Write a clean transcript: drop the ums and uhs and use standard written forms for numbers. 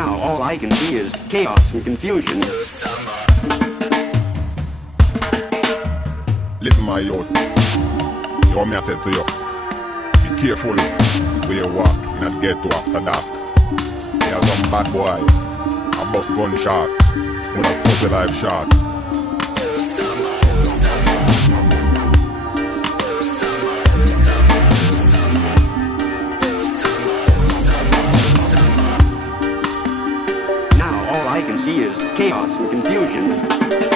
Now all I can see is chaos and confusion. Listen, my youth. You want me I said to you, be careful where you walk in the ghetto after dark. There's some bad boy, a bus gunshot, with a pussy life shot. Now all I can see is chaos and confusion.